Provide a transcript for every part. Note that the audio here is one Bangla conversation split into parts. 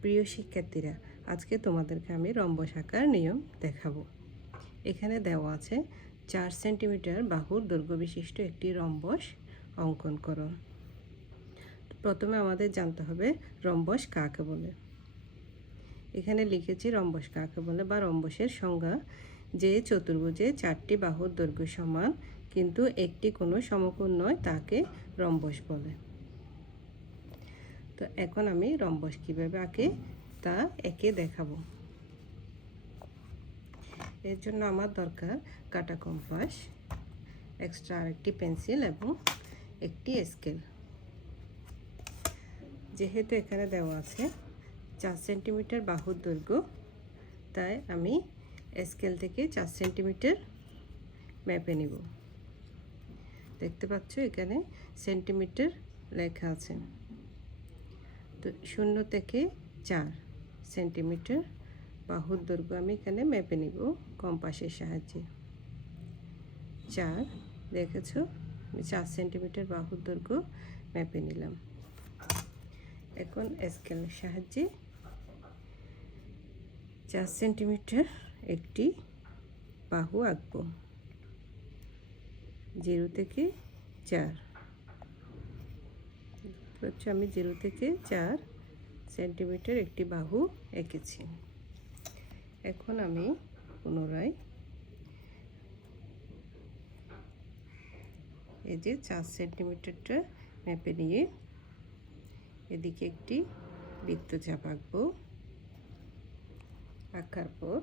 প্রিয় শিক্ষার্থীরা, আজকে তোমাদেরকে আমি রম্বস আঁকার নিয়ম দেখাবো। এখানে দেওয়া আছে 4 সেন্টিমিটার বাহুর দৈর্ঘ্য বিশিষ্ট একটি রম্বস অঙ্কন করো। প্রথমে আমাদের জানতে হবে রম্বস কাকে বলে। এখানে লিখেছি রম্বস কাকে বলে বা রম্বসের সংজ্ঞা, যে চতুর্ভুজে 4টি বাহুর দৈর্ঘ্য সমান কিন্তু একটি কোনো সমকোণ নয় তাকে রম্বস বলে। তো এখন আমি রম্বস কীভাবে আঁকে তা এঁকে দেখাবো। এর জন্য আমার দরকার কাটা কম্পাস, এক্সট্রা আরেকটি পেন্সিল এবং একটি স্কেল। যেহেতু এখানে দেওয়া আছে 4 সেন্টিমিটার বাহুর দৈর্ঘ্য, তাই আমি স্কেল থেকে 4 সেন্টিমিটার মেপে নিব। দেখতে পাচ্ছ এখানে সেন্টিমিটার লেখা আছে। তো 0 থেকে 4 সেন্টিমিটার বাহুর দৈর্ঘ্য আমি এখানে মেপে নিব কম্পাসের সাহায্যে। 4 দেখেছ, আমি 4 সেন্টিমিটার বাহুর দৈর্ঘ্য মেপে নিলাম। এখন স্কেলের সাহায্যে 4 সেন্টিমিটার একটি বাহু আঁকবো। 0 থেকে 4 হচ্ছে, আমি 0 থেকে 4 সেন্টিমিটার একটি বাহু এঁকেছি। এখন আমি পুনরায় এই যে 4 সেন্টিমিটারটা মেপে নিয়ে এদিকে একটি বৃত্তচাপ আঁকবো। আঁকার পর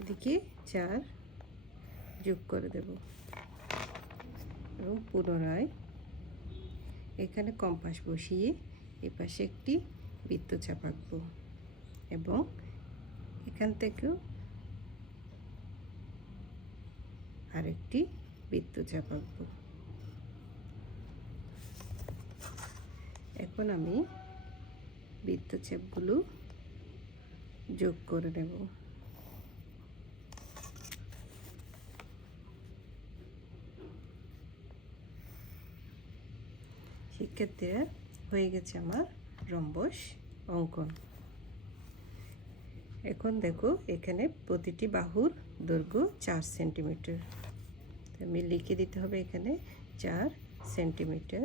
এদিকে 4 যোগ করে দেব এবং পুনরায় এখানে কম্পাস বসিয়ে এপাশে একটি বৃত্তচাপ আঁকবো এবং এখান থেকেও আরেকটি বৃত্তচাপ আঁকবো। এখন আমি বৃত্তচাপগুলো যোগ করে নেব। শিক্ষার্থীরা, হয়ে গেছে আমার রম্বস অঙ্কন। এখন দেখো এখানে প্রতিটি বাহুর দৈর্ঘ্য 4 সেন্টিমিটার। আমি লিখে দিতে হবে এখানে 4 সেন্টিমিটার,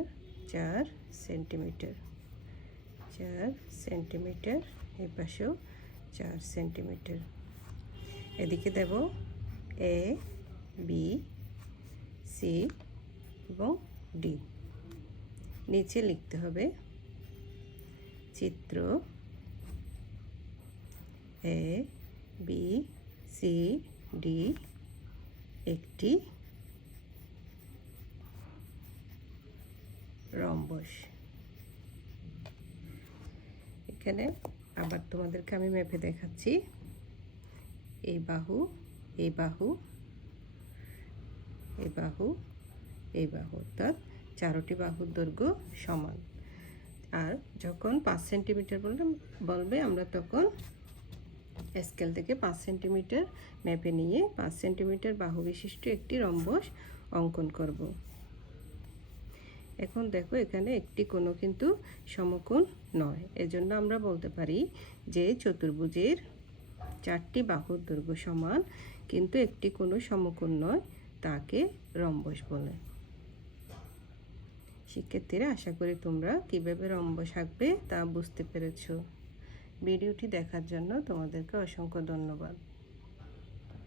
4 সেন্টিমিটার, 4 সেন্টিমিটার, এই পাশেও 4 সেন্টিমিটার। এদিকে দেব এ, বি, সি এবং ডি। নিচে লিখতে হবে চিত্র এ, বি, সি, ডি একটি রম্বস। এখানে আবার তোমাদেরকে আমি মেপে দেখাচ্ছি। এই বাহু, এই বাহু, এই বাহু, এই বাহু, অর্থাৎ 4টি বাহুর দৈর্ঘ্য সমান। আর যখন 5 সেন্টিমিটার বলবে আমরা তখন স্কেল থেকে 5 সেন্টিমিটার মেপে নিয়ে 5 সেন্টিমিটার বাহু বিশিষ্ট একটি রম্বস অঙ্কন করব। এখন দেখো এখানে একটি কোণ কিন্তু সমকোণ নয়, এজন্য আমরা বলতে পারি যে চতুর্ভুজের 4টি বাহুর দৈর্ঘ্য সমান কিন্তু একটি কোণ সমকোণ নয় তাকে রম্বস বলে। শিক্ষার্থীরা, আশা করি তোমরা কীভাবে রম্বস আঁকবে তা বুঝতে পেরেছো। ভিডিওটি দেখার জন্য তোমাদেরকে অসংখ্য ধন্যবাদ।